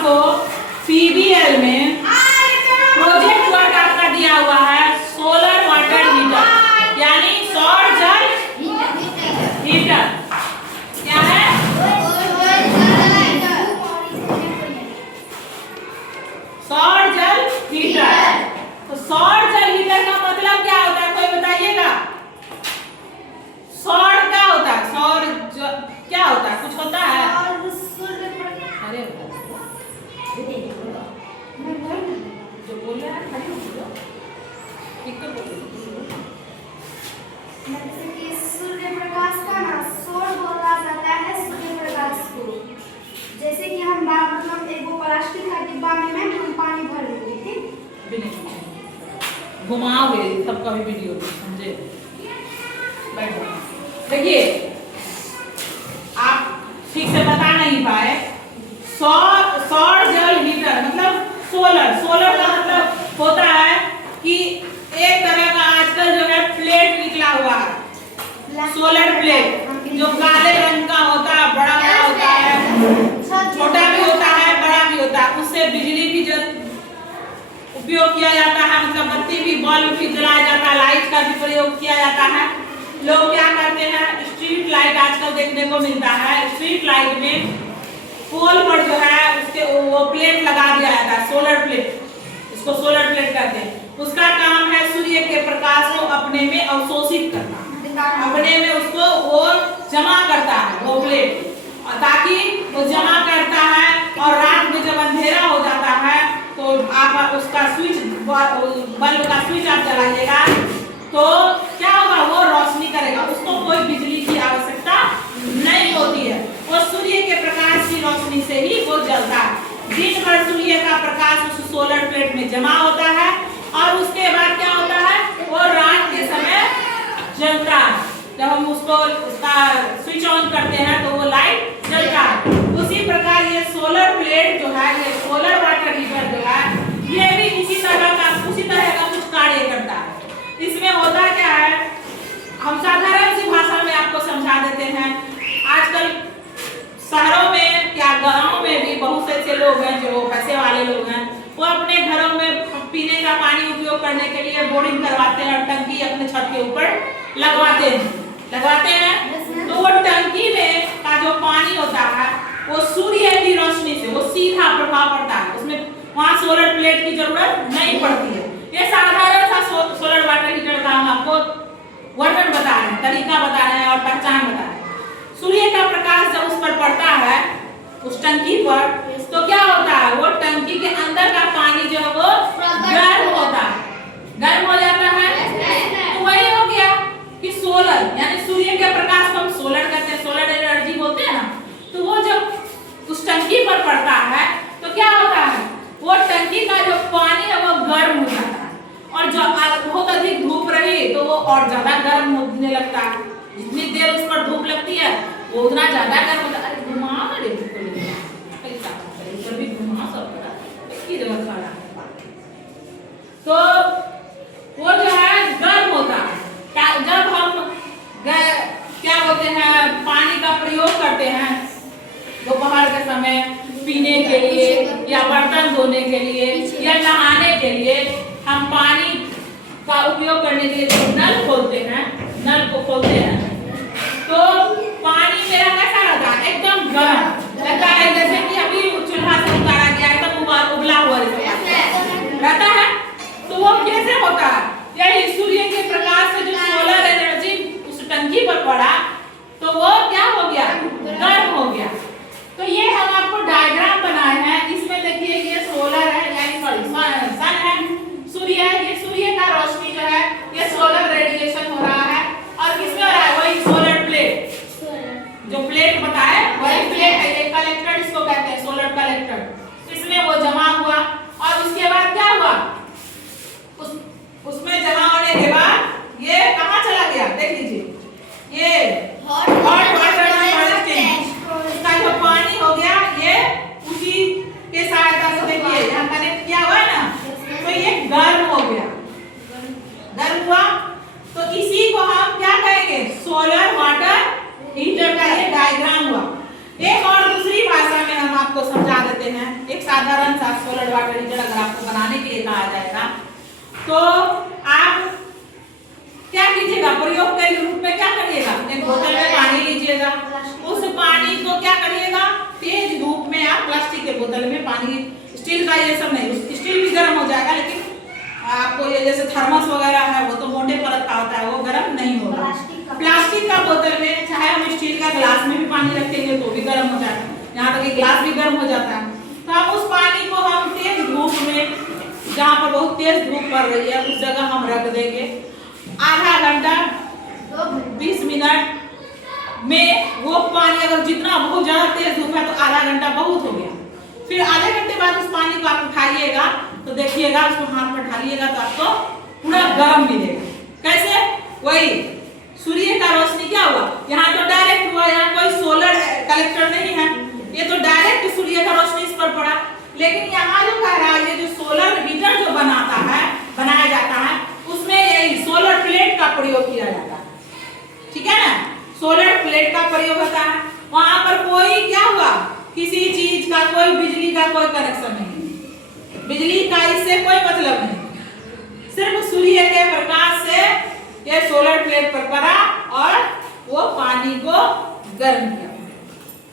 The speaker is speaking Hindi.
आपको पीबीएल में प्रोजेक्ट वर्क आपका दिया हुआ है सोलर वाटर हीटर, यानी सौर जल हीटर। क्या है? सौर जल हीटर। तो सौर जल हीटर का मतलब क्या होता है, कोई बताइएगा? सौर क्या होता है? सौर क्या होता है? कुछ होता है? अरे जो बोल रहा है खड़ी हो, ठीक तो बोलो। जैसे कि सूर्य प्रकाश का ना सौर बोला जाता है सूर्य प्रकाश को। जैसे कि हम मतलब एक वो प्लास्टिक का डिब्बा में हम पानी भर लेते थे, घुमाओगे सबका भी वीडियो समझे। देखिए आप ठीक से बता नहीं पाए। सौर जल हीटर मतलब सोलर का मतलब होता है कि एक तरह का आजकल जो है प्लेट निकला हुआ है, सोलर प्लेट, जो काले रंग का होता है, बड़ा बड़ा होता है, छोटा भी होता है, बड़ा भी होता है। उससे बिजली भी जो उपयोग किया जाता है, मतलब बत्ती भी, बल्ब भी जलाया जाता है, लाइट का भी प्रयोग किया जाता है। लोग क्या करते हैं, स्ट्रीट लाइट आजकल देखने को मिलता है। स्ट्रीट लाइट में पोल पर जो है उसके वो प्लेट लगा दिया जाता है, सोलर प्लेट, इसको सोलर प्लेट कहते हैं। उसका काम है सूर्य के प्रकाश को अपने में अवशोषित करना, अपने में उसको वो जमा करता है वो प्लेट, ताकि वो जमा करता है और रात में जब अंधेरा हो जाता है तो आप उसका स्विच, बल्ब का स्विच आप जलाइएगा तो क्या होगा, वो रोशनी करेगा, उसको कोई बिजली की आवश्यकता नहीं होती है, वो सूर्य के प्रकाश की रोशनी से ही वो जलता है। दिन भर सूर्य का प्रकाश उस सोलर प्लेट में जमा होता है और उसके बाद क्या होता है, वो रात के समय जलता है। जब हम उसका स्विच ऑन करते हैं तो वो लाइट जलता है। उसी प्रकार ये सोलर प्लेट जो है, ये सोलर वाटर हीटर जो है, ये भी उसी तरह का कुछ कार्य करता है। इसमें होता क्या है, हम साधारण सी भाषा में आपको समझा देते हैं। आजकल शहरों में क्या गांवों में भी बहुत से ऐसे लोग हैं जो पैसे वाले लोग हैं, वो अपने घरों में पीने का पानी उपयोग करने के लिए बोरिंग करवाते हैं और टंकी अपने छत के ऊपर लगवाते हैं। तो वो टंकी में का जो पानी होता है वो सूर्य की रोशनी से वो सीधा प्रभाव पड़ता है, उसमें वहाँ सोलर प्लेट की जरूरत नहीं पड़ती है। ये साधारण सा सोलर वाटर हीटर का हम आपको वर्णन बता रहे हैं, तरीका बता रहे हैं और पहचान बता रहे हैं। सूर्य का प्रकाश जब उस पर पड़ता है उस टंकी पर, तो क्या होता है, वो टंकी के अंदर का पानी जो है वो गर्म होता है, गर्म हो जाता है। तो वही हो गया कि सोलर यानी सूर्य के प्रकाश को हम सोलर कहते हैं, सोलर एनर्जी बोलते हैं ना। तो वो जब उस टंकी पर पड़ता है तो क्या होता है, वो टंकी का जो पानी है वो गर्म हो जाता है और जब बहुत अधिक धूप रही तो वो और ज्यादा गर्म होने लगता है। जितनी देर उस पर धूप लगती है वो उतना ज्यादा गर्म होता है। अरे घुमा ना रे ऊपर भी घुमा सब की जगह खड़ा, तो वो जो है गर्म होता है। जब हम क्या बोलते हैं पानी का प्रयोग करते हैं दोपहर के समय पीने के लिए या बर्तन धोने के लिए या नहाने के लिए, हम पानी का उपयोग करने के लिए जो नल खोलते हैं, नल को खोलते हैं तो पानी मेरा कैसा रहता है, एकदम गर्म लगता है, जैसे कि अभी चूल्हा से उतारा गया एकदम उबला हुआ रहता है। तो वो कैसे होता है, यही सूर्य के प्रकाश से जो सोलर एनर्जी उस टंकी पर पड़ा तो वो क्या हो गया, गर्म हो गया। तो ये हम आपको डायग्राम बनाए हैं, इसमें देखिए ये सोलर है यानी सन है, सूर्य है, ये सूर्य का रोशनी जो है ये सोलर रेडिएशन हो रहा है और किसमें हो रहा है, वही सोलर प्लेट, जो प्लेट बताए वही प्लेट है, ये कलेक्टर इसको कहते हैं, सोलर कलेक्टर। इसमें वो जमा हुआ और उसके बाद क्या हुआ, उसमें जमा होने के बाद ये कहाँ चला गया, देख लीजिए ये हॉट वाटर इसका जो पानी हो गया ये उसी के सहायता से देखिए यहाँ कनेक्ट किया हुआ है ना, तो ये गर्म हो गया, गर्म हुआ। तो इसी को हम क्या कहेंगे, सोलर वाटर हीटर का ये डायग्राम हुआ। एक और दूसरी भाषा में हम आपको समझा देते हैं, एक साधारण सा सोलर वाटर हीटर अगर आपको बनाने के लिए कहा जाएगा तो आप क्या कीजिएगा, प्रयोग के रूप में क्या करिएगा, एक बोतल में पानी लीजिएगा, उस पानी को क्या करिएगा, तेज धूप में आप प्लास्टिक के बोतल में पानी, स्टील का ये सब नहीं, स्टील भी गर्म हो जाएगा लेकिन आपको ये जैसे थर्मस वगैरह है वो तो मोटे परत का होता है, वो गर्म नहीं होगा। प्लास्टिक का बोतल में चाहे हम स्टील का ग्लास में भी पानी रखेंगे तो भी गर्म हो जाएगा, यहाँ तक कि ग्लास भी गर्म हो जाता है। तो अब उस पानी को हम तेज धूप में, जहाँ पर बहुत तेज धूप पड़ रही है उस जगह हम रख देंगे। आधा घंटा 20 मिनट में वो पानी, अगर जितना बहुत ज्यादा तेज धूप है तो आधा घंटा बहुत हो गया। फिर आधे घंटे बाद उस पानी को आप उठाइएगा तो देखिएगा, उसको हाथ में ढालिएगा तो आपको पूरा गर्म मिलेगा। कैसे? वही सूर्य का रोशनी क्या हुआ, यहाँ तो डायरेक्ट हुआ, यहाँ कोई सोलर कलेक्टर नहीं है, ये तो डायरेक्ट सूर्य का रोशनी इस पर पड़ा। लेकिन यहाँ जो कह रहा है, ये जो सोलर हीटर जो बनाया जाता है उसमें यही सोलर प्लेट का प्रयोग किया जाता है, ठीक है ना, सोलर प्लेट का प्रयोग होता है। वहां पर कोई क्या हुआ, किसी चीज का कोई बिजली का कोई कनेक्शन नहीं, बिजली का इससे कोई मतलब नहीं, सिर्फ सूर्य के प्रकाश से ये सोलर प्लेट पर पड़ा और वो पानी को गर्म किया।